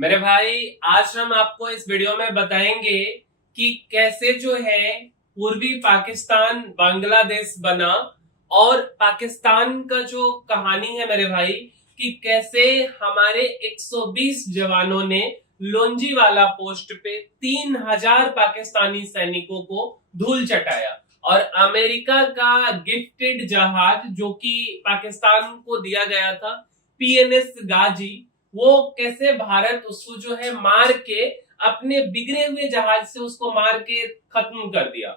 मेरे भाई, आज हम आपको इस वीडियो में बताएंगे कि कैसे जो है पूर्वी पाकिस्तान बांग्लादेश बना। और पाकिस्तान का जो कहानी है मेरे भाई, कि कैसे हमारे 120 जवानों ने लोंजीवाला पोस्ट पे 3000 पाकिस्तानी सैनिकों को धूल चटाया। और अमेरिका का गिफ्टेड जहाज जो कि पाकिस्तान को दिया गया था, पीएनएस गाजी, वो कैसे भारत उसको जो है मार के अपने बिगड़े हुए जहाज से उसको मार के खत्म कर दिया।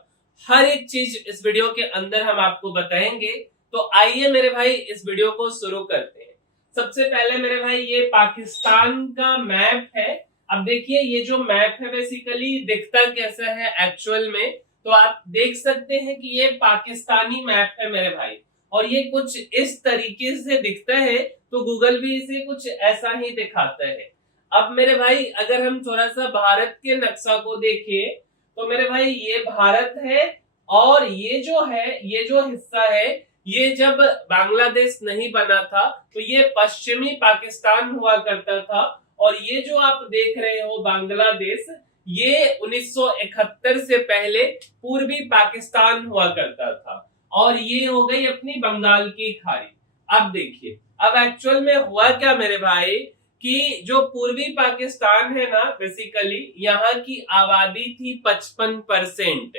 हर एक चीज इस वीडियो के अंदर हम आपको बताएंगे। तो आइए मेरे भाई, इस वीडियो को शुरू करते हैं। सबसे पहले मेरे भाई, ये पाकिस्तान का मैप है। अब देखिए, ये जो मैप है बेसिकली दिखता कैसा है एक्चुअल में, तो आप देख सकते हैं कि ये पाकिस्तानी मैप है मेरे भाई। और ये कुछ इस तरीके से दिखता है, तो गूगल भी इसे कुछ ऐसा ही दिखाता है। अब मेरे भाई, अगर हम थोड़ा सा भारत के नक्शा को देखें, तो मेरे भाई ये भारत है। और ये जो है, ये जो हिस्सा है, ये जब बांग्लादेश नहीं बना था तो ये पश्चिमी पाकिस्तान हुआ करता था। और ये जो आप देख रहे हो बांग्लादेश, ये 1971 से पहले पूर्वी पाकिस्तान हुआ करता था। और ये हो गई अपनी बंगाल की खाड़ी। अब देखिए, अब एक्चुअल में हुआ क्या मेरे भाई, कि जो पूर्वी पाकिस्तान है ना, बेसिकली यहाँ की आबादी थी 55%।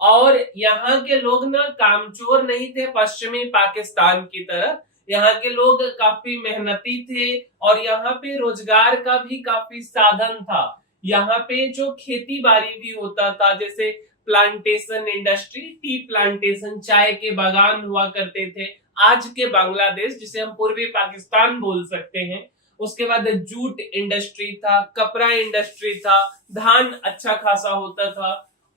और यहाँ के लोग ना कामचोर नहीं थे पश्चिमी पाकिस्तान की तरह। यहाँ के लोग काफी मेहनती थे और यहाँ पे रोजगार का भी काफी साधन था। यहाँ पे जो खेती बाड़ी भी होता था, जैसे प्लांटेशन इंडस्ट्री, टी प्लांटेशन, चाय के बागान हुआ करते थे। आज के बांग्लादेश, जिसे हम पूर्वी पाकिस्तान बोल सकते हैं। उसके बाद जूट इंडस्ट्री था, कपड़ा इंडस्ट्री था, धान अच्छा खासा होता था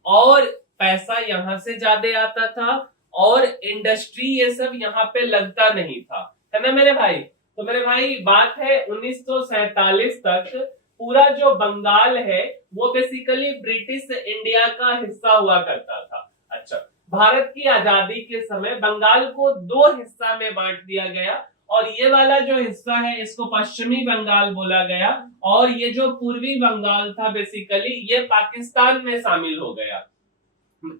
और पैसा यहाँ से ज्यादा आता था। और इंडस्ट्री ये सब यहाँ पे लगता नहीं था, है ना मेरे भाई। तो मेरे भाई, बात है 1947 तक पूरा जो बंगाल है वो बेसिकली ब्रिटिश इंडिया का हिस्सा हुआ करता था। अच्छा, भारत की आजादी के समय बंगाल को दो हिस्सा में बांट दिया गया। और ये वाला जो हिस्सा है इसको पश्चिमी बंगाल बोला गया। और ये जो पूर्वी बंगाल था बेसिकली, ये पाकिस्तान में शामिल हो गया।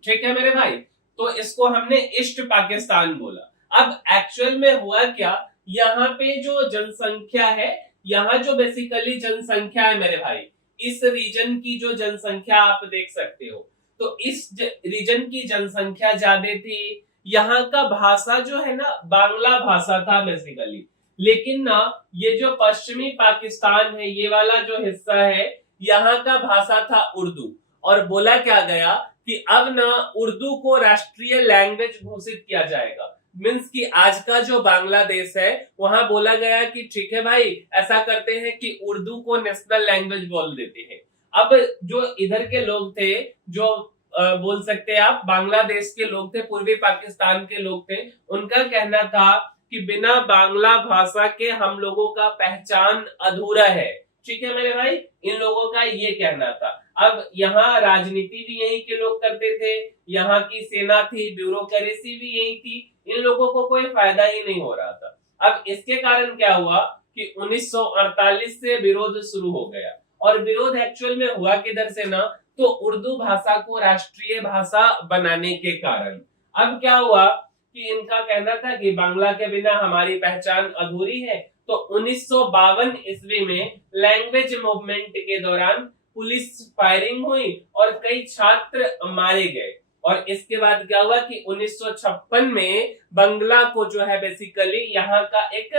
ठीक है मेरे भाई, तो इसको हमने ईस्ट पाकिस्तान बोला। अब एक्चुअल में हुआ क्या, यहाँ पे जो जनसंख्या है, यहाँ जो बेसिकली जनसंख्या है मेरे भाई, इस रीजन की जो जनसंख्या आप देख सकते हो, तो इस रीजन की जनसंख्या ज्यादा थी। यहाँ का भाषा जो है ना, बांग्ला भाषा था बेसिकली। लेकिन ना, ये जो पश्चिमी पाकिस्तान है, ये वाला जो हिस्सा है, यहाँ का भाषा था उर्दू। और बोला क्या गया कि अब ना उर्दू को राष्ट्रीय लैंग्वेज घोषित किया जाएगा। मीन्स कि आज का जो बांग्लादेश है, वहां बोला गया कि ठीक है भाई, ऐसा करते हैं कि उर्दू को नेशनल लैंग्वेज बोल देते हैं। अब जो इधर के लोग थे, जो बोल सकते हैं आप बांग्लादेश के लोग थे, पूर्वी पाकिस्तान के लोग थे, उनका कहना था कि बिना बांग्ला भाषा के हम लोगों का पहचान अधूरा है। ठीक है मेरे भाई, इन लोगों का ये कहना था। अब यहाँ राजनीति भी यही के लोग करते थे, यहाँ की सेना थी, ब्यूरोक्रेसी भी यही थी। इन लोगों को कोई फायदा ही नहीं हो रहा था। अब इसके कारण क्या हुआ कि 1948 से विरोध शुरू हो गया। और विरोध एक्चुअल में हुआ किधर से ना, तो उर्दू भाषा को राष्ट्रीय भाषा बनाने के कारण। अब क्या हुआ कि इनका कहना था कि बांग्ला के बिना हमारी पहचान अधूरी है। तो 1952 ईस्वी में लैंग्वेज मूवमेंट के दौरान पुलिस फायरिंग हुई और कई छात्र मारे गए। और इसके बाद क्या हुआ कि 1956 में बंगला को जो है बेसिकली यहाँ का एक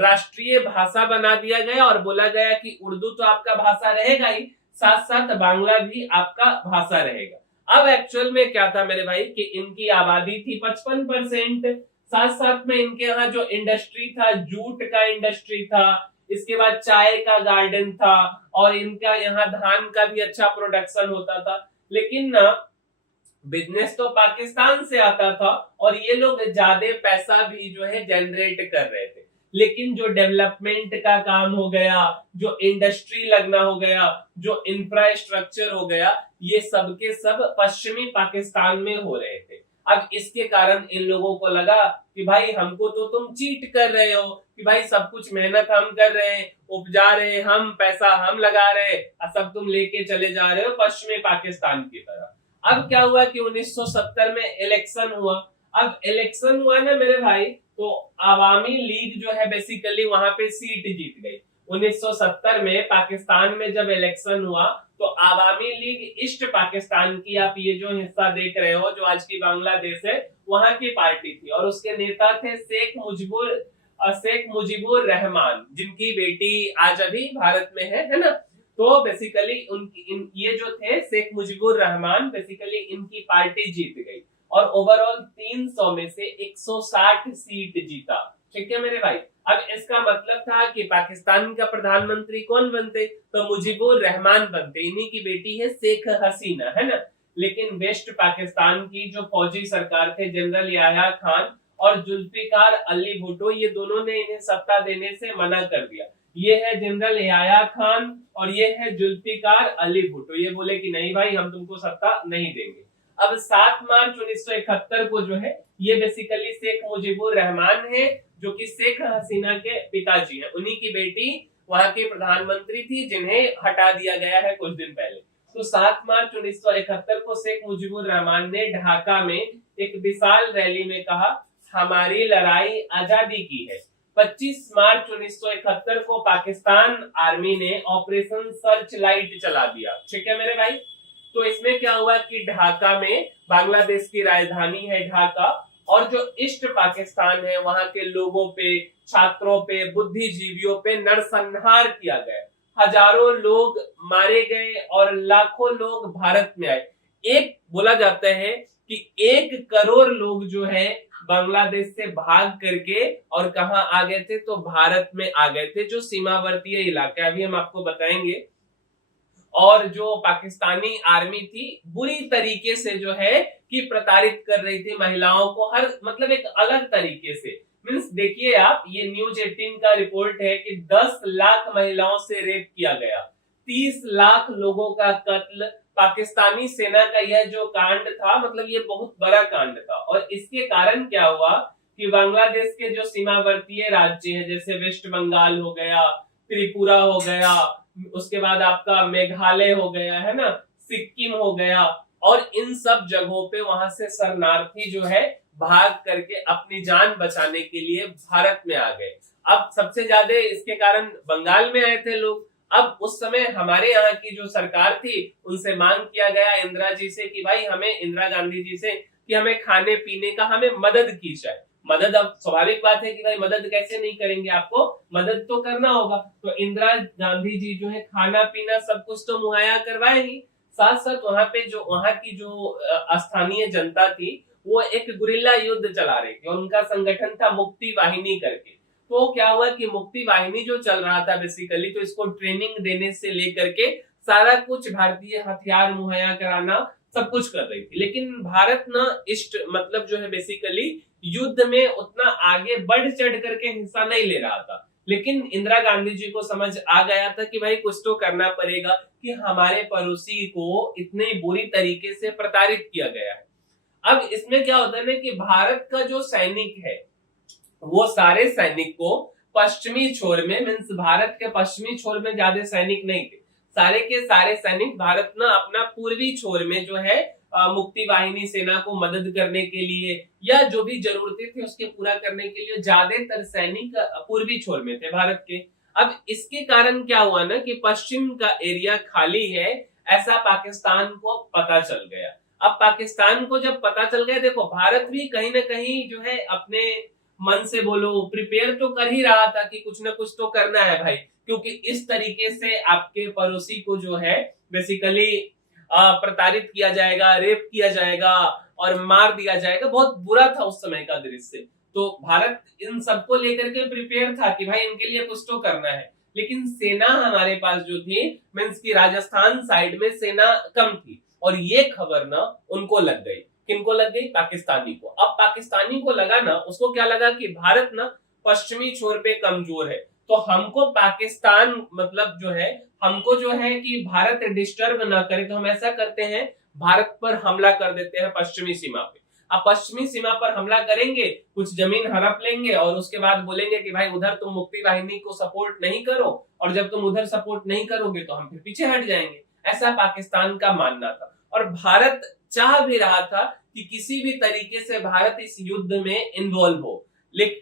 राष्ट्रीय भाषा बना दिया गया। और बोला गया कि उर्दू तो आपका भाषा रहेगा ही, साथ साथ बांग्ला भी आपका भाषा रहेगा। अब एक्चुअल में क्या था मेरे भाई, कि इनकी आबादी थी 55%। साथ साथ में इनके यहाँ जो इंडस्ट्री था, जूट का इंडस्ट्री था, इसके बाद चाय का गार्डन था, और इनका यहाँ धान का भी अच्छा प्रोडक्शन होता था। लेकिन ना, बिजनेस तो पाकिस्तान से आता था और ये लोग ज्यादा पैसा भी जो है जनरेट कर रहे थे। लेकिन जो डेवलपमेंट का काम हो गया, जो इंडस्ट्री लगना हो गया, जो इंफ्रास्ट्रक्चर हो गया, ये सब के सब पश्चिमी पाकिस्तान में हो रहे थे। अब इसके कारण इन लोगों को लगा कि भाई हमको तो तुम चीट कर रहे हो, कि भाई सब कुछ मेहनत हम कर रहे हैं, उपजा रहे हैं हम, पैसा हम लगा रहे हैं, और सब तुम लेके चले जा रहे हो पश्चिमी पाकिस्तान की तरह। अब क्या हुआ कि 1970 में इलेक्शन हुआ। अब इलेक्शन हुआ ना मेरे भाई, तो अवामी लीग जो है बेसिकली वहां पे सीट जीत गई। 1970 में पाकिस्तान में जब इलेक्शन हुआ तो अवामी लीग ईस्ट पाकिस्तान की, आप ये जो हिस्सा देख रहे हो जो आज की बांग्लादेश है, वहां की पार्टी थी और उसके नेता थे शेख मुजीबुर रहमान, जिनकी बेटी आज अभी भारत में है ना। तो बेसिकली ये जो थे शेख मुजीबुर रहमान, बेसिकली इनकी पार्टी जीत गई और ओवरऑल 300 में से 160 सीट जीता। ठीक है मेरे भाई। अब इसका मतलब था कि पाकिस्तान का प्रधानमंत्री कौन बनते, तो मुजीबुर रहमान बनते, इन्हीं की बेटी है शेख हसीना, है ना। लेकिन वेस्ट पाकिस्तान की जो फौजी सरकार थे जनरल याह्या खान और जुल्फिकार अली भुट्टो, ये दोनों ने इन्हें सत्ता देने से मना कर दिया। ये है जनरल याह्या खान और ये है जुल्फिकार अली भुट्टो, ये बोले कि नहीं भाई हम तुमको सत्ता नहीं देंगे। अब 7 मार्च 1971 को जो है ये बेसिकली शेख मुजीबुर रहमान है, जो कि शेख हसीना के पिताजी हैं, उन्हीं की बेटी वहां के प्रधानमंत्री थी जिन्हें हटा दिया गया है कुछ दिन पहले। तो 7 मार्च 1971 को शेख मुजीबुर रहमान ने ढाका में एक विशाल रैली में कहा हमारी लड़ाई आजादी की है। 25 मार्च 1971 को पाकिस्तान आर्मी ने ऑपरेशन सर्च लाइट चला दिया। ठीक है मेरे भाई। तो इसमें क्या हुआ कि ढाका में, बांग्लादेश की राजधानी है ढाका, और जो ईस्ट पाकिस्तान है वहां के लोगों पे, छात्रों पे, बुद्धिजीवियों पे नरसंहार किया गया। हजारों लोग मारे गए और लाखों लोग भारत में आए। एक बोला जाता है कि 1 करोड़ लोग जो है बांग्लादेश से भाग करके और कहां आ गए थे, तो भारत में आ गए थे, जो सीमावर्तीय इलाका अभी हम आपको बताएंगे। और जो पाकिस्तानी आर्मी थी बुरी तरीके से जो है कि प्रताड़ित कर रही थी महिलाओं को, हर मतलब एक अलग तरीके से। मींस देखिए आप, ये न्यूज 18 का रिपोर्ट है कि 10 लाख महिलाओं से रेप किया गया, 30 लाख लोगों का कत्ल। पाकिस्तानी सेना का यह जो कांड था, मतलब ये बहुत बड़ा कांड था। और इसके कारण क्या हुआ कि बांग्लादेश के जो सीमावर्तीय राज्य है, जैसे वेस्ट बंगाल हो गया, त्रिपुरा हो गया, उसके बाद आपका मेघालय हो गया, है ना, सिक्किम हो गया, और इन सब जगहों पे वहां से शरणार्थी जो है भाग करके अपनी जान बचाने के लिए भारत में आ गए। अब सबसे ज्यादा इसके कारण बंगाल में आए थे लोग। अब उस समय हमारे यहाँ की जो सरकार थी उनसे मांग किया गया इंदिरा जी से कि भाई हमें, इंदिरा गांधी जी से, कि हमें खाने पीने का हमें मदद की जाए। मदद, अब स्वाभाविक बात है कि भाई मदद कैसे नहीं करेंगे, आपको मदद तो करना होगा। तो इंदिरा गांधी जी जो है खाना पीना सब कुछ तो मुहैया करवाए ही, साथ साथ वहां पे जो वहां की जो स्थानीय जनता थी वो एक गुरिल्ला युद्ध चला रही थी और उनका संगठन था मुक्ति वाहिनी करके। तो क्या हुआ कि मुक्ति वाहिनी जो चल रहा था बेसिकली, तो इसको ट्रेनिंग देने से लेकर के सारा कुछ, भारतीय हथियार मुहैया कराना, सब कुछ कर रही थी। लेकिन भारत ना ईस्ट मतलब जो है बेसिकली युद्ध में उतना आगे बढ़ चढ़ करके हिस्सा नहीं ले रहा था। लेकिन इंदिरा गांधी जी को समझ आ गया था कि भाई कुछ तो करना पड़ेगा कि हमारे पड़ोसी को इतने बुरी तरीके से प्रताड़ित किया गया है। अब इसमें क्या होता है ना कि भारत का जो सैनिक है वो सारे सैनिक को पश्चिमी छोर में, मीन्स भारत के पश्चिमी छोर में ज्यादा सैनिक नहीं थे, सारे के सारे सैनिक भारत ना अपना पूर्वी छोर में जो है मुक्ति वाहिनी सेना को मदद करने के लिए या जो भी जरूरतें थी उसके पूरा करने के लिए ज्यादातर सैनिक पूर्वी छोर में थे भारत के। अब इसके कारण क्या हुआ ना कि पश्चिम का एरिया खाली है, ऐसा पाकिस्तान को पता चल गया। अब पाकिस्तान को जब पता चल गया, देखो भारत भी कहीं ना कहीं जो है अपने मन से बोलो प्रिपेयर तो कर ही रहा था कि कुछ ना कुछ तो करना है भाई, क्योंकि इस तरीके से आपके पड़ोसी को जो है बेसिकली प्रताड़ित किया जाएगा, रेप किया जाएगा और मार दिया जाएगा। बहुत बुरा था उस समय का दृश्य। तो भारत इन सबको लेकर के प्रिपेयर था कि भाई इनके लिए कुछ तो करना है। लेकिन सेना हमारे पास जो थी, मीन्स की राजस्थान साइड में सेना कम थी, और ये खबर ना उनको लग गई। किनको लग गई? पाकिस्तानी को। अब पाकिस्तानी को लगा ना, उसको क्या लगा कि भारत ना पश्चिमी छोर पे कमजोर है, तो हमको पाकिस्तान मतलब जो है, हमको जो है कि भारत डिस्टर्ब ना करे, तो हम ऐसा करते हैं भारत पर हमला कर देते हैं पश्चिमी सीमा पे। आप पश्चिमी सीमा पर हमला करेंगे, कुछ जमीन हड़प लेंगे और उसके बाद बोलेंगे कि भाई उधर तुम मुक्ति वाहिनी को सपोर्ट नहीं करो, और जब तुम उधर सपोर्ट नहीं करोगे तो हम फिर पीछे हट जाएंगे। ऐसा पाकिस्तान का मानना था और भारत चाह भी रहा था कि किसी भी तरीके से भारत इस युद्ध में इन्वॉल्व हो,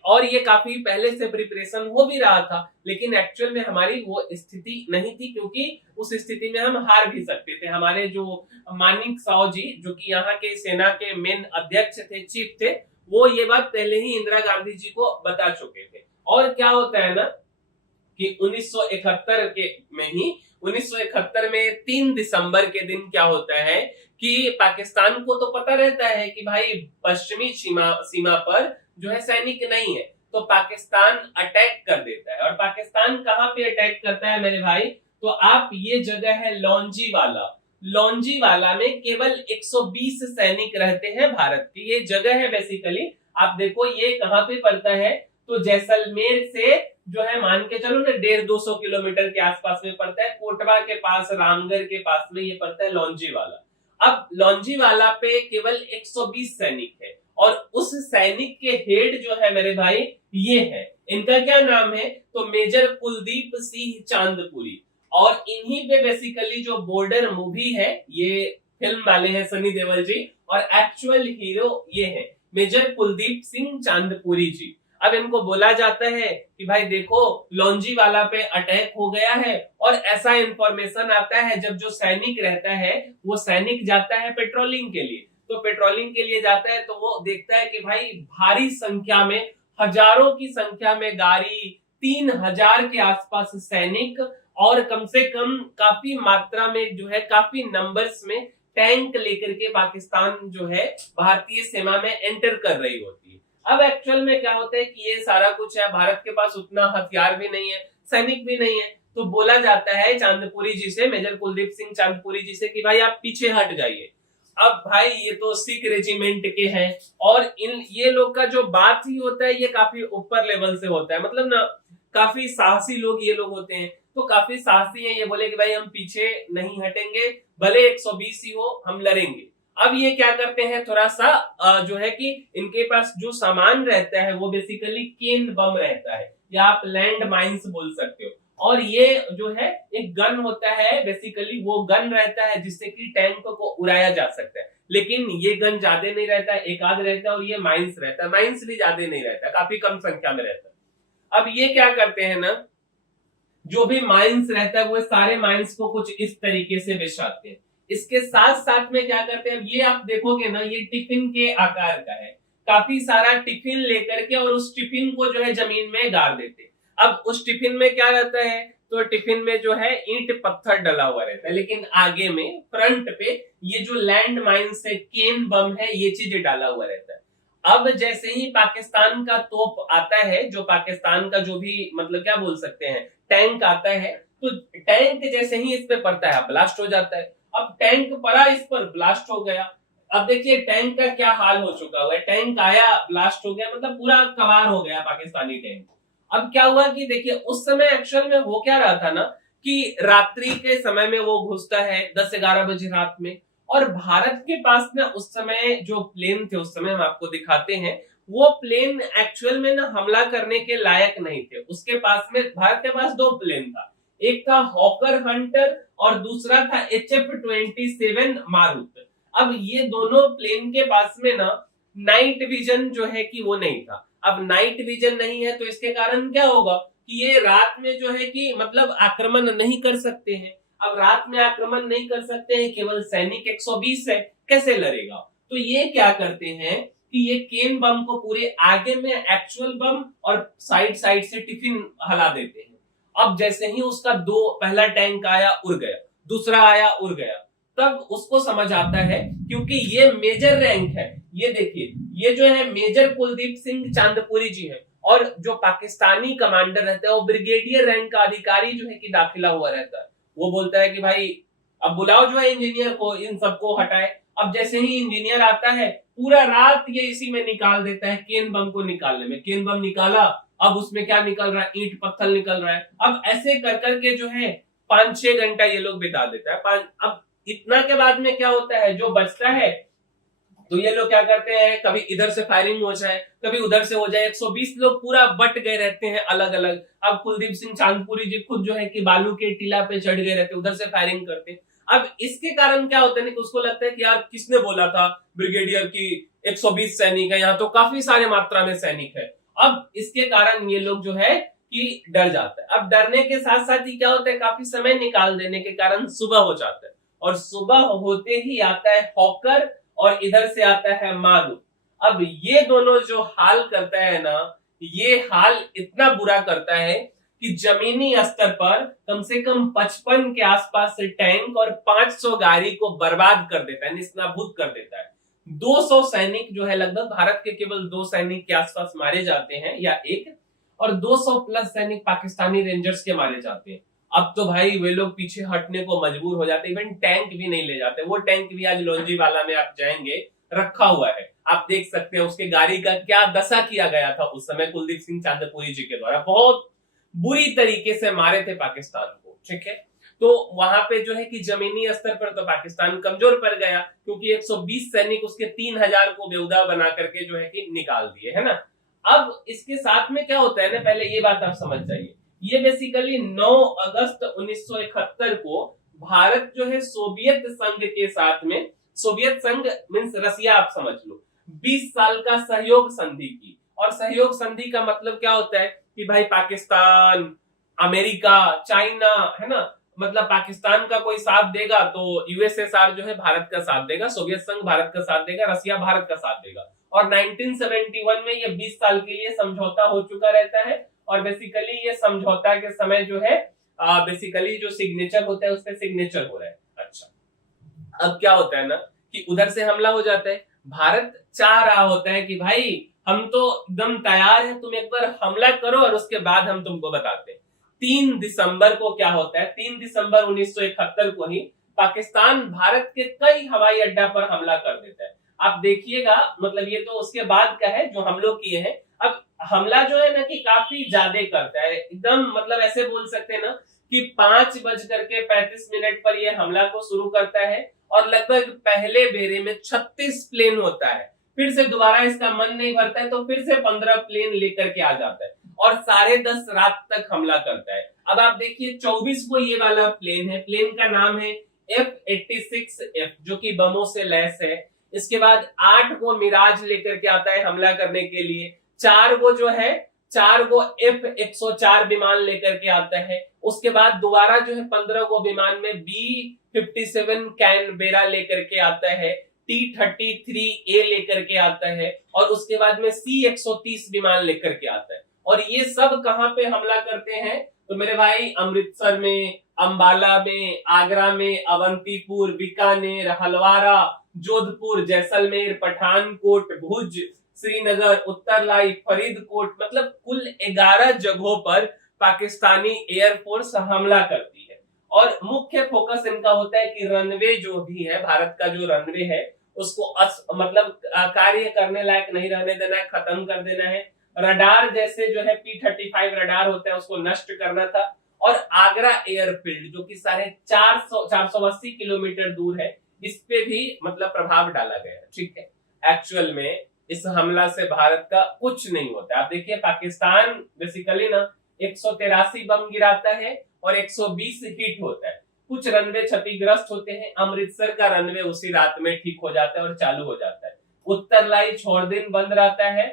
और ये काफी पहले से प्रिपरेशन हो भी रहा था, लेकिन एक्चुअल में हमारी वो स्थिति नहीं थी, क्योंकि उस स्थिति में हम हार भी सकते थे। हमारे जो मानिक साव जी, जो कि यहाँ के सेना के मेन अध्यक्ष थे, चीफ थे, वो ये बात पहले ही इंदिरा गांधी जी को बता चुके थे। और क्या होता है ना कि 1971 के में ही 1971 में 3 दिसंबर के दिन क्या होता है कि पाकिस्तान को तो पता रहता है कि भाई पश्चिमी सीमा पर जो है सैनिक नहीं है, तो पाकिस्तान अटैक कर देता है। और पाकिस्तान कहां पे अटैक करता है मेरे भाई, तो आप ये जगह है लौंजीवाला। लौंजीवाला में केवल 120 सैनिक रहते हैं भारत की। ये जगह है बेसिकली, आप देखो ये कहां पे पड़ता है, तो जैसलमेर से जो है मान के चलो ना 150-200 किलोमीटर के आसपास में पड़ता है। कोटवा के पास, रामगढ़ के पास में ये पड़ता है लौंजीवाला। अब लौंजीवाला पे केवल 120 सैनिक है और उस सैनिक के हेड जो है मेरे भाई ये है, इनका क्या नाम है, तो मेजर कुलदीप सिंह चांदपुरी। और इन्हीं पे बेसिकली जो बॉर्डर मूवी है, ये फिल्म वाले हैं सनी देओल जी, और एक्चुअल हीरो ये है मेजर कुलदीप सिंह चांदपुरी जी। अब इनको बोला जाता है कि भाई देखो लौंजीवाला पे अटैक हो गया है, और ऐसा इंफॉर्मेशन आता है जब जो सैनिक रहता है वो सैनिक जाता है पेट्रोलिंग के लिए, तो पेट्रोलिंग के लिए जाता है तो वो देखता है कि भाई भारी संख्या में, हजारों की संख्या में गाड़ी, 3000 के आसपास सैनिक, और कम से कम काफी मात्रा में जो है काफी नंबर्स में टैंक लेकर के पाकिस्तान जो है भारतीय सीमा में एंटर कर रही होती है। अब एक्चुअल में क्या होता है कि ये सारा कुछ है, भारत के पास उतना हथियार भी नहीं है, सैनिक भी नहीं है, तो बोला जाता है चांदपुरी जी से, मेजर कुलदीप सिंह चांदपुरी जी से कि भाई आप पीछे हट जाइए। अब भाई ये तो सिख रेजिमेंट के हैं, और इन ये लोग का जो बात ही होता है ये काफी ऊपर लेवल से होता है, मतलब ना काफी साहसी लोग ये लोग होते हैं, तो काफी साहसी हैं। ये बोले कि भाई हम पीछे नहीं हटेंगे, भले 120 ही हो, हम लड़ेंगे। अब ये क्या करते हैं, थोड़ा सा जो है कि इनके पास जो सामान रहता है वो बेसिकली केन बम रहता है, या आप लैंड माइंस बोल सकते हो। और ये जो है एक गन होता है, बेसिकली वो गन रहता है जिससे कि टैंक को उड़ाया जा सकता है, लेकिन ये गन ज्यादा नहीं रहता है, एक आध रहता है, और ये माइंस रहता है, माइंस भी ज्यादा नहीं रहता है, काफी कम संख्या में रहता है। अब ये क्या करते हैं ना, जो भी माइंस रहता है वो सारे माइंस को कुछ इस तरीके से बिछाते हैं। इसके साथ साथ में क्या करते हैं, ये आप देखोगे ना, ये टिफिन के आकार का है, काफी सारा टिफिन लेकर के, और उस टिफिन को जो है जमीन में गाड़ देते हैं। अब उस टिफिन में क्या रहता है, तो टिफिन में जो है ईंट पत्थर डला हुआ रहता है, लेकिन आगे में फ्रंट पे ये जो लैंड माइंस है, केन बम है, ये चीज डाला हुआ रहता है। अब जैसे ही पाकिस्तान का तोप आता है, जो पाकिस्तान का जो भी मतलब क्या बोल सकते हैं टैंक आता है, तो टैंक जैसे ही इस पे पड़ता है ब्लास्ट हो जाता है। अब टैंक पड़ा, इस पर ब्लास्ट हो गया। अब देखिए टैंक का क्या हाल हो चुका हुआ है, टैंक आया ब्लास्ट हो गया, मतलब पूरा कबार हो गया पाकिस्तानी टैंक। अब क्या हुआ कि देखिए उस समय एक्चुअल में हो क्या रहा था ना, कि रात्रि के समय में वो घुसता है 10-11 बजे रात में, और भारत के पास ना उस समय जो प्लेन थे, उस समय हम आपको दिखाते हैं, वो प्लेन एक्चुअल में ना हमला करने के लायक नहीं थे। उसके पास में, भारत के पास 2 प्लेन था, एक था हॉकर हंटर और दूसरा था HF-27 मारुत। अब ये दोनों प्लेन के पास में ना नाइट विजन जो है कि वो नहीं था। अब नाइट विजन नहीं है तो इसके कारण क्या होगा कि ये रात में जो है कि मतलब आक्रमण नहीं कर सकते हैं। अब रात में आक्रमण नहीं कर सकते हैं, केवल सैनिक 120 है, कैसे लड़ेगा। तो ये क्या करते हैं कि ये केन बम को पूरे आगे में एक्चुअल बम और साइड साइड से टिफिन हला देते हैं। अब जैसे ही उसका पहला टैंक आया उड़ गया, दूसरा आया उड़ गया, तब उसको समझ आता है, क्योंकि ये मेजर रैंक है। ये देखिए, ये जो है मेजर कुलदीप सिंह चांदपुरी जी है, और जो पाकिस्तानी कमांडर रहता है वो ब्रिगेडियर रैंक का अधिकारी जो है कि दाखिला हुआ रहता है। वो बोलता है कि भाई अब बुलाओ जो है इंजीनियर को, इन सबको हटाए। अब जैसे ही इंजीनियर आता है, पूरा रात ये इसी में निकाल देता है, केन बम को निकालने में। केन बम निकाला, अब उसमें क्या निकल रहा है, ईंट पत्थर निकल रहा है। अब ऐसे कर करके जो है 5-6 घंटा ये लोग बिता देता है। अब इतना के बाद में क्या होता है, जो बचता है तो ये लोग क्या करते हैं, कभी इधर से फायरिंग हो जाए, कभी उधर से हो जाए। 120 लोग पूरा बट गए रहते हैं अलग अलग। अब कुलदीप सिंह चांदपुरी जी खुद जो है कि बालू के टीला पे चढ़ गए रहते, उधर से फायरिंग करते हैं। अब इसके कारण क्या होता है ना कि उसको लगता है कि यार किसने बोला था ब्रिगेडियर की 120 सैनिक है, यहाँ तो काफी सारे मात्रा में सैनिक है। अब इसके कारण ये लोग जो है कि डर जाता है। अब डरने के साथ साथ ही क्या होता है, काफी समय निकाल देने के कारण सुबह हो जाता है, और सुबह होते ही आता है हॉकर और इधर से आता है मारू। अब ये दोनों जो हाल करता है ना, ये हाल इतना बुरा करता है कि जमीनी स्तर पर कम से कम 55 के आसपास से टैंक और 500 गाड़ी को बर्बाद कर देता है, निस्नाभूत कर देता है। 200 सैनिक जो है, लगभग भारत के केवल 2 सैनिक के आसपास मारे जाते हैं या एक, और 200 प्लस सैनिक पाकिस्तानी रेंजर्स के मारे जाते हैं। अब तो भाई वे लोग पीछे हटने को मजबूर हो जाते, इवन टैंक भी नहीं ले जाते। वो टैंक भी आज लोंजीवाला में आप जाएंगे रखा हुआ है, आप देख सकते हैं उसके गाड़ी का क्या दशा किया गया था उस समय कुलदीप सिंह चांदपुरी जी के द्वारा। बहुत बुरी तरीके से मारे थे पाकिस्तान को, ठीक है। तो वहां पे जो है कि जमीनी स्तर पर तो पाकिस्तान कमजोर पड़ गया, क्योंकि 120 सैनिक उसके 3000 को बेहुदा बना करके जो है कि निकाल दिए, है ना। अब इसके साथ में क्या होता है ना, पहले ये बात आप समझ जाइए। ये बेसिकली 9 अगस्त 1971 को भारत जो है सोवियत संघ के साथ में, सोवियत संघ मींस रसिया आप समझ लो, 20 साल का सहयोग संधि की। और सहयोग संधि का मतलब क्या होता है कि भाई पाकिस्तान, अमेरिका, चाइना, है ना, मतलब पाकिस्तान का कोई साथ देगा तो यूएसएसआर जो है भारत का साथ देगा, सोवियत संघ भारत का साथ देगा, रसिया भारत का साथ देगा। और 1971 में ये 20 साल के लिए समझौता हो चुका रहता है। और बेसिकली ये समझौता के समय जो है बेसिकली जो सिग्नेचर होता है उस पर सिग्नेचर हो रहा है। अच्छा, अब क्या होता है ना कि उधर से हमला हो जाता है। भारत चाह रहा होता है कि भाई हम तो एकदम तैयार हैं, तुम एक बार हमला करो और उसके बाद हम तुमको बताते हैं। 3 दिसंबर को क्या होता है, 3 दिसंबर 1971 को ही पाकिस्तान भारत के कई हवाई अड्डा पर हमला कर देता है। आप देखिएगा, मतलब ये तो उसके बाद का है जो हम लोग किए हैं। अब हमला जो है ना कि काफी ज्यादा करता है, एकदम मतलब ऐसे बोल सकते हैं ना कि 5:35 पर यह हमला को शुरू करता है, और लगभग पहले बेरे में 36 प्लेन होता है। फिर से दोबारा इसका मन नहीं भरता है तो फिर से 15 प्लेन लेकर के आ जाता है, और 10:30 रात तक हमला करता है। अब आप देखिए 24 को ये वाला प्लेन है, प्लेन का नाम है F-86F, जो कि बमों से लैस है। इसके बाद 8 को मिराज लेकर के आता है हमला करने के लिए, 4 को जो है 4 को F-104 विमान लेकर के आता है। उसके बाद दोबारा जो है 15 को विमान में B-57 कैनबेरा लेकर के आता है, T-33A लेकर के आता है, और उसके बाद में C-130 विमान लेकर के आता है। और ये सब कहां पे हमला करते हैं तो मेरे भाई, अमृतसर में, अंबाला में, आगरा में, अवंतीपुर, बीकानेर, हलवारा, जोधपुर, जैसलमेर, पठानकोट, भुज, श्रीनगर, उत्तरलाई, फरीदकोट, मतलब कुल 11 जगहों पर पाकिस्तानी एयरफोर्स हमला करती है। और मुख्य फोकस इनका होता है कि रनवे जो भी है, भारत का जो रनवे है उसको मतलब कार्य करने लायक नहीं रहने देना है, खत्म कर देना है। रडार जैसे जो है P-35 रडार होता है उसको नष्ट करना था। और आगरा एयरफील्ड जो कि 480 किलोमीटर दूर है, इस पे भी मतलब प्रभाव डाला गया है, ठीक है। एक्चुअल में इस हमला से भारत का कुछ नहीं होता। आप देखिए पाकिस्तान बेसिकली ना 183 बम गिराता है और 120 हिट होता है। कुछ रनवे क्षतिग्रस्त होते हैं, अमृतसर का रनवे उसी रात में ठीक हो जाता है और चालू हो जाता है। उत्तरलाई छोड़ दिन बंद रहता है,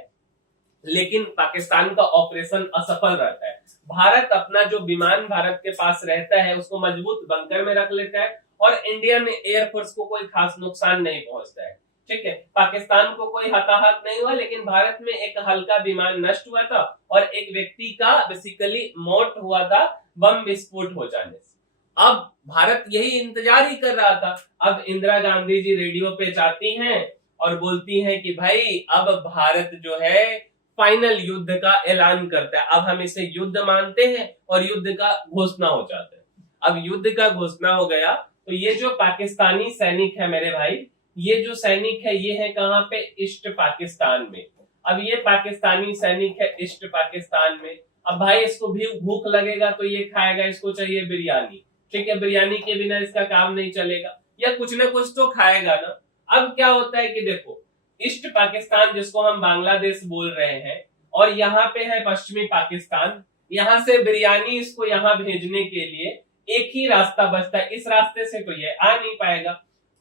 लेकिन पाकिस्तान का ऑपरेशन असफल रहता है। भारत अपना जो विमान भारत के पास रहता है उसको मजबूत बंकर में रख लेता है, और इंडियन एयरफोर्स को कोई खास नुकसान नहीं पहुंचता है, ठीक है। पाकिस्तान को कोई हताहत नहीं हुआ, लेकिन भारत में एक हल्का विमान नष्ट हुआ था और एक व्यक्ति का बेसिकली मौत हुआ था बम विस्फोट हो जाने से। अब भारत यही इंतजार ही कर रहा था। अब इंदिरा गांधी जी रेडियो पे जाती हैं और बोलती हैं कि भाई अब भारत जो है फाइनल युद्ध का ऐलान करता है, अब हम इसे युद्ध मानते हैं, और युद्ध का घोषणा हो जाता है। अब युद्ध का घोषणा हो गया तो ये जो पाकिस्तानी सैनिक है मेरे भाई, ये जो सैनिक है ये है कहां पे, ईस्ट पाकिस्तान में। अब ये पाकिस्तानी सैनिक है ईस्ट पाकिस्तान में। अब भाई इसको भी भूख लगेगा तो ये खाएगा, इसको चाहिए बिरयानी, ठीक है। बिरयानी के बिना इसका काम नहीं चलेगा, या कुछ ना कुछ तो खाएगा ना। अब क्या होता है कि देखो ईस्ट पाकिस्तान जिसको हम बांग्लादेश बोल रहे हैं, और यहाँ पे है पश्चिमी पाकिस्तान। यहाँ से बिरयानी इसको यहाँ भेजने के लिए एक ही रास्ता बचता है, इस रास्ते से तो ये आ नहीं पाएगा।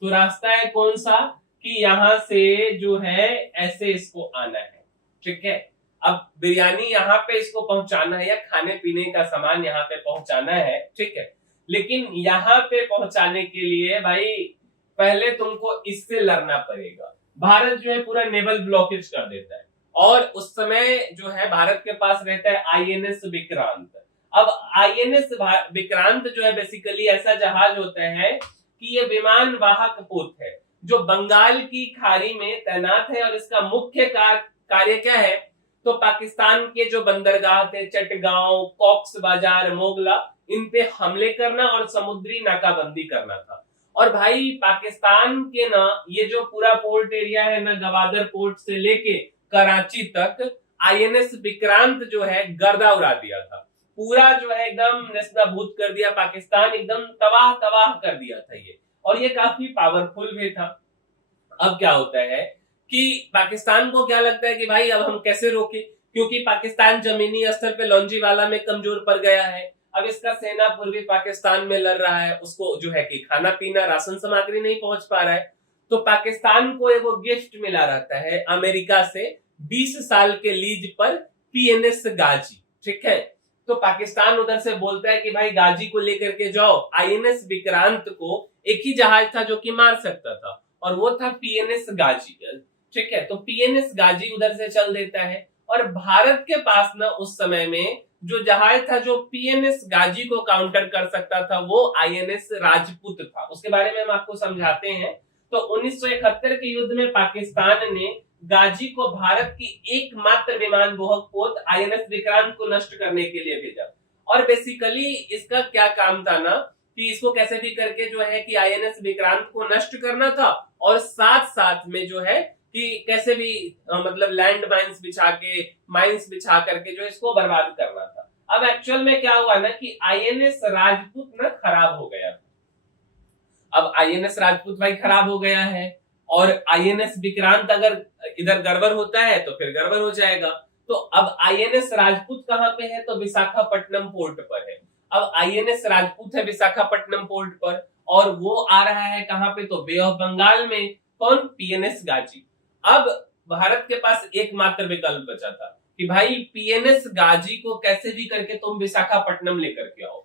तो रास्ता है कौन सा कि यहाँ से जो है ऐसे इसको आना है, ठीक है। अब बिरयानी यहाँ पे इसको पहुंचाना है या खाने पीने का सामान यहाँ पे पहुंचाना है, ठीक है। लेकिन यहाँ पे पहुंचाने के लिए भाई पहले तुमको इससे लड़ना पड़ेगा। भारत जो है पूरा नेवल ब्लॉकेज कर देता है, और उस समय जो है भारत के पास रहता है आईएनएस विक्रांत। अब आईएनएस विक्रांत जो है बेसिकली ऐसा जहाज होता है कि ये विमान वाहक पोत है जो बंगाल की खाड़ी में तैनात है, और इसका मुख्य कार्य क्या है तो पाकिस्तान के जो बंदरगाह थे चटगांव, कॉक्स बाजार, मोगला, इन पे हमले करना और समुद्री नाकाबंदी करना था। और भाई पाकिस्तान के ना ये जो पूरा पोर्ट एरिया है ना, गवादर पोर्ट से लेके कराची तक आईएनएस विक्रांत जो है गर्दा उड़ा दिया था। पूरा जो है एकदम नेस्तनाबूद कर दिया, पाकिस्तान एकदम तबाह तबाह कर दिया था ये, और ये काफी पावरफुल भी था। अब क्या होता है कि पाकिस्तान को क्या लगता है कि भाई अब हम कैसे रोके, क्योंकि पाकिस्तान जमीनी स्तर पे लॉन्जीवाला में कमजोर पड़ गया है। अब इसका सेना पूर्वी पाकिस्तान में लड़ रहा है, उसको जो है कि खाना पीना राशन सामग्री नहीं पहुंच पा रहा है। तो पाकिस्तान को एक गिफ्ट मिला रहता है अमेरिका से 20 साल के लीज पर पीएनएस गाजी, ठीक है। तो पाकिस्तान उधर से बोलता है कि भाई गाजी को लेकर के जाओ। आईएनएस विक्रांत को एक ही जहाज था जो कि मार सकता था, और वो था पीएनएस गाजी, ठीक है। तो पीएनएस गाजी उधर से चल देता है, और भारत के पास ना उस समय में जो जहाज था जो पीएनएस गाजी को काउंटर कर सकता था वो आईएनएस राजपूत था। उसके बारे में हम आपको समझाते हैं। तो 1971 के युद्ध में पाकिस्तान ने गाजी को भारत की एकमात्र विमान वाहक पोत आईएनएस विक्रांत को नष्ट करने के लिए भेजा। और बेसिकली इसका क्या काम था ना कि इसको कैसे भी करके जो है कि आईएनएस विक्रांत को नष्ट करना था, और साथ साथ में जो है कि कैसे भी मतलब लैंड माइंस बिछा के, माइंस बिछा करके जो इसको बर्बाद करना था। अब एक्चुअल में क्या हुआ ना कि आईएनएस राजपूत ना खराब हो गया। अब आईएनएस राजपूत भाई खराब हो गया है, और आईएनएस विक्रांत अगर इधर गड़बड़ होता है तो फिर गड़बड़ हो जाएगा। तो अब आईएनएस राजपूत कहाँ पे है तो विशाखापट्टनम पोर्ट पर है। अब आईएनएस राजपूत है विशाखापट्टनम पोर्ट पर, और वो आ रहा है कहाँ पे तो बे ऑफ बंगाल में। कौन? पीएनएस गाजी। अब भारत के पास एकमात्र विकल्प बचा था कि भाई पीएनएस गाजी को कैसे भी करके तुम विशाखापट्टनम लेकर के आओ।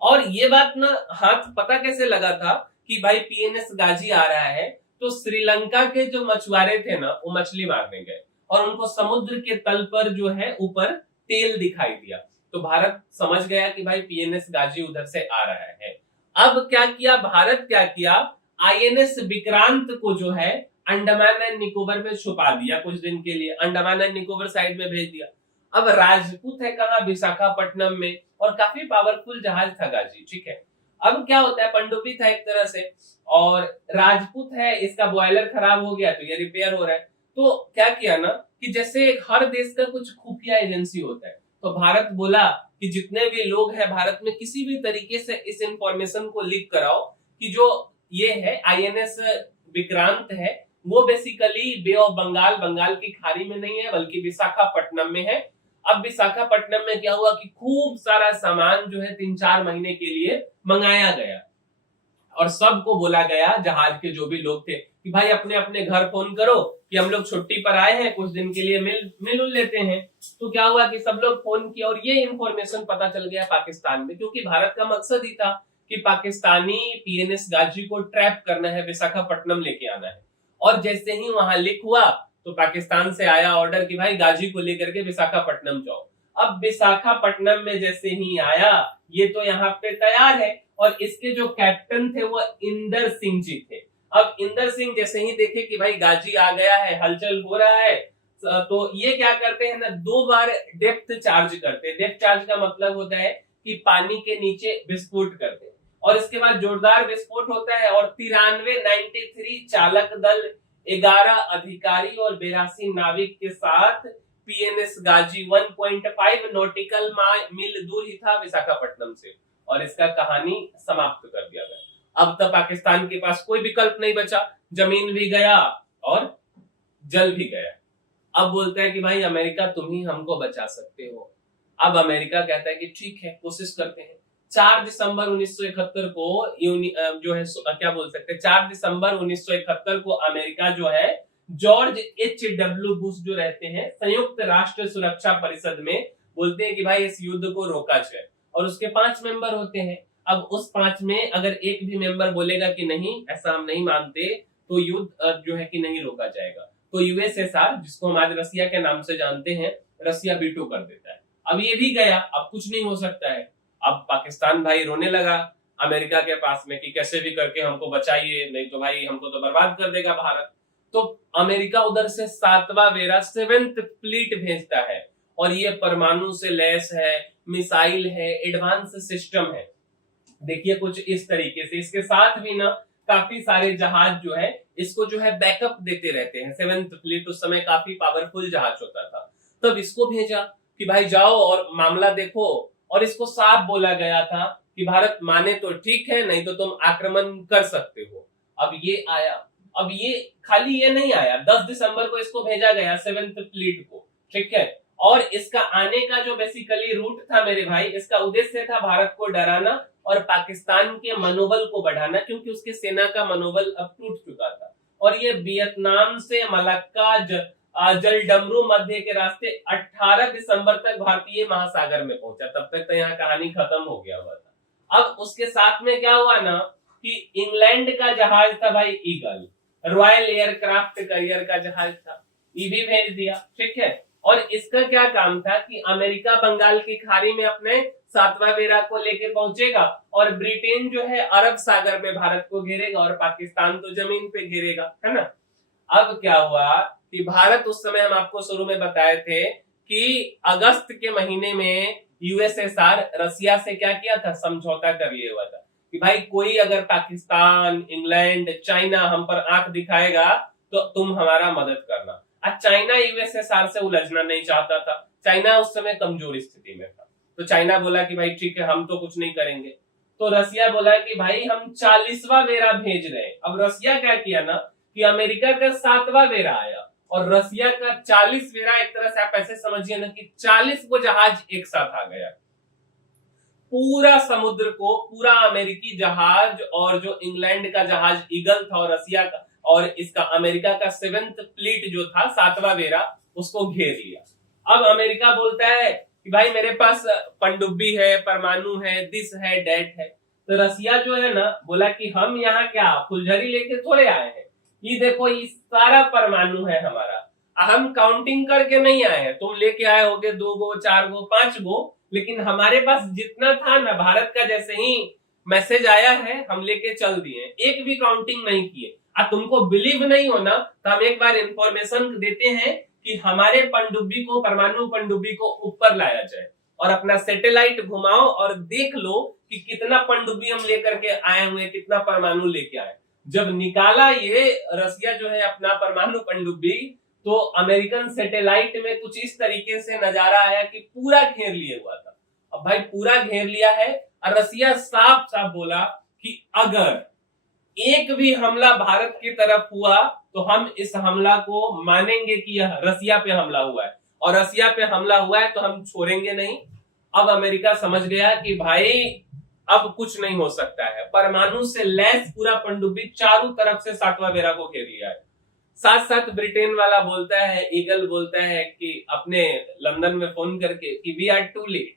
और ये बात ना हाथ पता कैसे लगा था कि भाई पीएनएस गाजी आ रहा है, तो श्रीलंका के जो मछुआरे थे ना वो मछली मारने गए, और उनको समुद्र के तल पर जो है ऊपर तेल दिखाई दिया। तो भारत समझ गया कि भाई पीएनएस गाजी उधर से आ रहा है। अब क्या किया भारत, क्या किया, आईएनएस विक्रांत को जो है अंडमान एंड निकोबार में छुपा दिया कुछ दिन के लिए, अंडमान एंड निकोबार साइड में भेज दिया। अब राजपूत है कहाँ? विशाखापट्टनम में, और काफी पावरफुल जहाज था गाजी, ठीक है। अब क्या होता है, पनडुब्बी था एक तरह से, और राजपूत है, इसका बॉयलर खराब हो गया तो ये रिपेयर हो रहा है। तो क्या किया ना कि जैसे हर देश का कुछ खुफिया एजेंसी होता है, तो भारत बोला कि जितने भी लोग हैं भारत में किसी भी तरीके से इस इंफॉर्मेशन को लीक कराओ कि जो ये है आईएनएस विक्रांत है वो basically bay of Bengal, Bengal की खाड़ी में नहीं है बल्कि विशाखापट्टनम में है। अब विशाखापट्टनम में क्या हुआ कि खूब सारा सामान जो है 3-4 महीने के लिए मंगाया गया, और सबको बोला गया, जहाज के जो भी लोग थे, कि भाई अपने अपने घर फोन करो कि हम लोग छुट्टी पर आए हैं, कुछ दिन के लिए मिल लेते हैं। तो क्या हुआ कि सब लोग फोन किया, और ये इंफॉर्मेशन पता चल गया पाकिस्तान में, क्योंकि भारत का मकसद ही था कि पाकिस्तानी पीएनएस गाजी को ट्रैप करना है, विशाखापट्टनम लेके आना है। और जैसे ही वहां लीक हुआ तो पाकिस्तान से आया ऑर्डर कि भाई गाजी को लेकर के विशाखापट्टनम जाओ। अब विशाखापट्टनम में जैसे ही आया, ये तो यहाँ पे तैयार है, और इसके जो कैप्टन थे वो इंदर सिंह जी थे। अब इंदर सिंह जैसे ही देखे कि भाई गाजी आ गया है, हलचल हो रहा है, तो ये क्या करते हैं ना, 2 बार डेप्थ चार्ज करते हैं। डेप्थ चार्ज का मतलब होता है कि पानी के नीचे विस्फोट करते हैं, और इसके बाद जोरदार विस्फोट होता है, और 93 चालक दल, 11 अधिकारी और 82 नाविक के साथ पीएनएस गाजी 1.5 नॉटिकल मील दूर ही था विशाखापट्टनम से, और इसका कहानी समाप्त कर दिया गया। अब तक पाकिस्तान के पास कोई विकल्प नहीं बचा, जमीन भी गया और जल भी गया। अब बोलता है कि भाई अमेरिका तुम ही हमको बचा सकते हो। अब अमेरिका कहता है कि ठीक है, कोशिश करते हैं। 4 दिसंबर 1971 को जो है क्या बोल सकते हैं, 4 दिसंबर 1971 को अमेरिका जो है जॉर्ज H.W. बुश जो रहते हैं संयुक्त राष्ट्र सुरक्षा परिषद में, बोलते हैं कि भाई इस युद्ध को रोका जाए। और उसके 5 मेंबर होते हैं। अब उस 5 में अगर एक भी मेंबर बोलेगा कि नहीं, ऐसा हम नहीं मानते, तो युद्ध जो है कि नहीं रोका जाएगा। तो यूएसएसआर, जिसको हम आज रसिया के नाम से जानते हैं, रसिया वीटो कर देता है। अब ये भी गया, अब कुछ नहीं हो सकता है। अब पाकिस्तान भाई रोने लगा अमेरिका के पास में कि कैसे भी करके हमको बचाइए, नहीं तो भाई हमको तो बर्बाद कर देगा भारत। तो अमेरिका उधर से 7वां वेरा 7th फ्लीट भेजता है, और ये परमाणु से लैस है, मिसाइल है, एडवांस सिस्टम है। देखिए कुछ इस तरीके से, इसके साथ भी ना काफी सारे जहाज जो है इसको जो है बैकअप देते रहते हैं। 7th फ्लीट उस समय काफी पावरफुल जहाज होता था। तब इसको भेजा कि भाई जाओ और मामला देखो, और इसको साफ बोला गया था कि भारत माने तो ठीक है, नहीं तो तुम आक्रमण कर सकते हो। अब ये आया। अब ये खाली ये नहीं आया, 10 दिसंबर को इसको भेजा गया 7th फ्लीट को, ठीक है। और इसका आने का जो बेसिकली रूट था मेरे भाई, इसका उद्देश्य था भारत को डराना और पाकिस्तान के मनोबल को बढ़ाना, क्योंकि उसके सेना का मनोबल अब टूट चुका था। और ये वियतनाम से मलक्का जलडमरू मध्य के रास्ते 18 दिसंबर तक भारतीय महासागर में पहुंचा। तब तक तो यहाँ कहानी खत्म हो गया हुआ था। अब उसके साथ में क्या हुआ ना कि इंग्लैंड का जहाज था भाई ईगल, रॉयल एयरक्राफ्ट कैरियर का जहाज था, ये भी भेज दिया, ठीक है। और इसका क्या काम था कि अमेरिका बंगाल की खाड़ी में अपने 7वां बेड़ा को लेके पहुंचेगा, और ब्रिटेन जो है अरब सागर में भारत को घेरेगा, और पाकिस्तान तो जमीन पे घेरेगा, है ना। अब क्या हुआ कि भारत उस समय, हम आपको शुरू में बताए थे कि अगस्त के महीने में यूएसएसआर रसिया से क्या किया था, समझौता कर लिया हुआ था कि भाई कोई अगर पाकिस्तान, इंग्लैंड, चाइना हम पर आंख दिखाएगा तो तुम हमारा मदद करना। आज चाइना यूएसएसआर से उलझना नहीं चाहता था। चाइना उस समय कमजोर स्थिति में था, तो चाइना बोला कि भाई ठीक है, हम तो कुछ नहीं करेंगे। तो रसिया बोला कि भाई हम 40वां वेरा भेज रहे हैं। अब रसिया क्या किया ना कि अमेरिका का 7वां वेरा आया और रसिया का 40 वेरा, एक तरह से आप ऐसे समझिए ना कि 40 को जहाज एक साथ आ गया। पूरा समुद्र को, पूरा अमेरिकी जहाज और जो इंग्लैंड का जहाज ईगल था और रसिया का और इसका अमेरिका का 7th फ्लीट जो था 7वां वेरा, उसको घेर लिया। अब अमेरिका बोलता है कि भाई मेरे पास पनडुब्बी है, परमाणु है, दिस है, डेट है। तो रसिया जो है ना बोला कि हम यहाँ क्या फुलझड़ी लेके थोड़े आए हैं, ये देखो ये सारा परमाणु है हमारा, हम काउंटिंग करके नहीं आए हैं। तुम लेके आए होगे 2 गो, 4 गो, 5 गो, लेकिन हमारे पास जितना था ना, भारत का जैसे ही मैसेज आया है हम लेके चल दिए, एक भी काउंटिंग नहीं किए। अब तुमको बिलीव नहीं होना तो हम एक बार इंफॉर्मेशन देते हैं कि हमारे पनडुब्बी को, परमाणु पनडुब्बी को ऊपर लाया जाए और अपना सैटेलाइट घुमाओ और देख लो कि कितना पनडुब्बी हम लेकर के आए हुए, कितना परमाणु लेके आए। जब निकाला ये रसिया जो है अपना परमाणु पनडुब्बी, तो अमेरिकन सैटेलाइट में कुछ इस तरीके से नजारा आया कि पूरा घेर लिए हुआ था। अब भाई पूरा घेर लिया है और रसिया साफ साफ बोला कि अगर एक भी हमला भारत की तरफ हुआ तो हम इस हमला को मानेंगे कि यह रसिया पे हमला हुआ है, और रसिया पे हमला हुआ है तो हम छोड़ेंगे नहीं। अब अमेरिका समझ गया कि भाई अब कुछ नहीं हो सकता है। परमाणु से लैस पूरा पनडुब्बी चारों तरफ से 7वां बेड़ा को घेर लिया है। साथ साथ ब्रिटेन वाला बोलता है, ईगल बोलता है कि अपने लंदन में फोन करके कि वी आर टू लेट,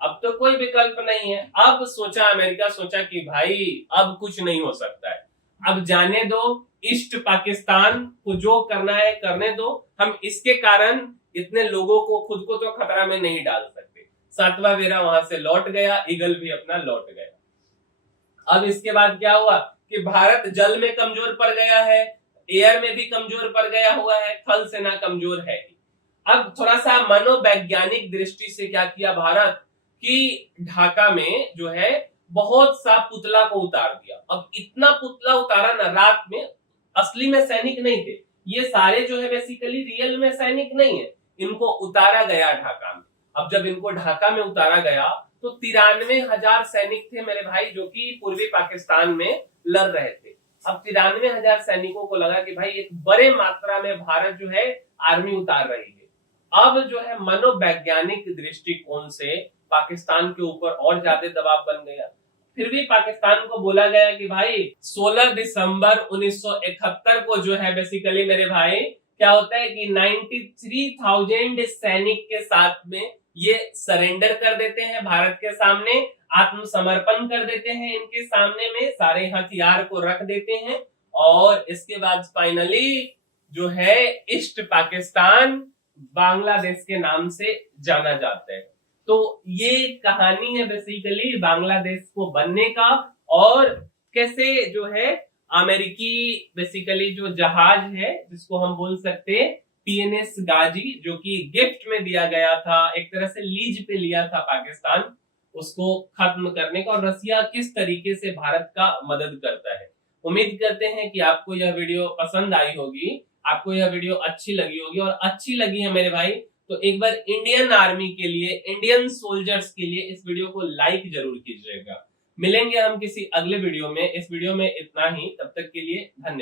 अब तो कोई विकल्प नहीं है। अब सोचा अमेरिका, सोचा कि भाई अब कुछ नहीं हो सकता है, अब जाने दो, ईस्ट पाकिस्तान को जो करना है करने दो, हम इसके कारण इतने लोगों को, खुद को तो खतरा में नहीं डाल सकते। 7वां वेरा वहां से लौट गया, ईगल भी अपना लौट गया। अब इसके बाद क्या हुआ कि भारत जल में कमजोर पड़ गया है, एयर में भी कमजोर पड़ गया हुआ है, थल सेना कमजोर है। अब थोड़ा सा मनोवैज्ञानिक दृष्टि से क्या किया भारत कि ढाका में जो है बहुत सा पुतला को उतार दिया। अब इतना पुतला उतारा ना, रात में असली में सैनिक नहीं थे, ये सारे जो है बेसिकली रियल में सैनिक नहीं है, इनको उतारा गया ढाका में। अब जब इनको ढाका में उतारा गया तो 93,000 सैनिक थे मेरे भाई, जो कि पूर्वी पाकिस्तान में लड़ रहे थे। अब 93,000 सैनिकों को लगा कि भाई एक बड़े मात्रा में भारत जो है आर्मी उतार रही है। अब जो है मनोवैज्ञानिक दृष्टिकोण से पाकिस्तान के ऊपर और ज्यादा दबाव बन गया। फिर भी पाकिस्तान को बोला गया कि भाई 16 दिसंबर 1971 को जो है बेसिकली मेरे भाई क्या होता है कि 93,000 सैनिक के साथ में ये सरेंडर कर देते हैं भारत के सामने, आत्मसमर्पण कर देते हैं इनके सामने में, सारे हथियार को रख देते हैं और इसके बाद फाइनली जो है ईस्ट पाकिस्तान बांग्लादेश के नाम से जाना जाता है। तो ये कहानी है बेसिकली बांग्लादेश को बनने का और कैसे जो है अमेरिकी बेसिकली जो जहाज है जिसको हम बोल सकते हैं PNS गाजी, जो कि गिफ्ट में दिया गया था, एक तरह से लीज पे लिया था पाकिस्तान, उसको खत्म करने का, और रसिया किस तरीके से भारत का मदद करता है। उम्मीद करते हैं कि आपको यह वीडियो पसंद आई होगी, आपको यह वीडियो अच्छी लगी होगी, और अच्छी लगी है मेरे भाई तो एक बार इंडियन आर्मी के लिए, इंडियन सोल्जर्स के लिए इस वीडियो को लाइक जरूर कीजिएगा। मिलेंगे हम किसी अगले वीडियो में। इस वीडियो में इतना ही, तब तक के लिए धन्यवाद।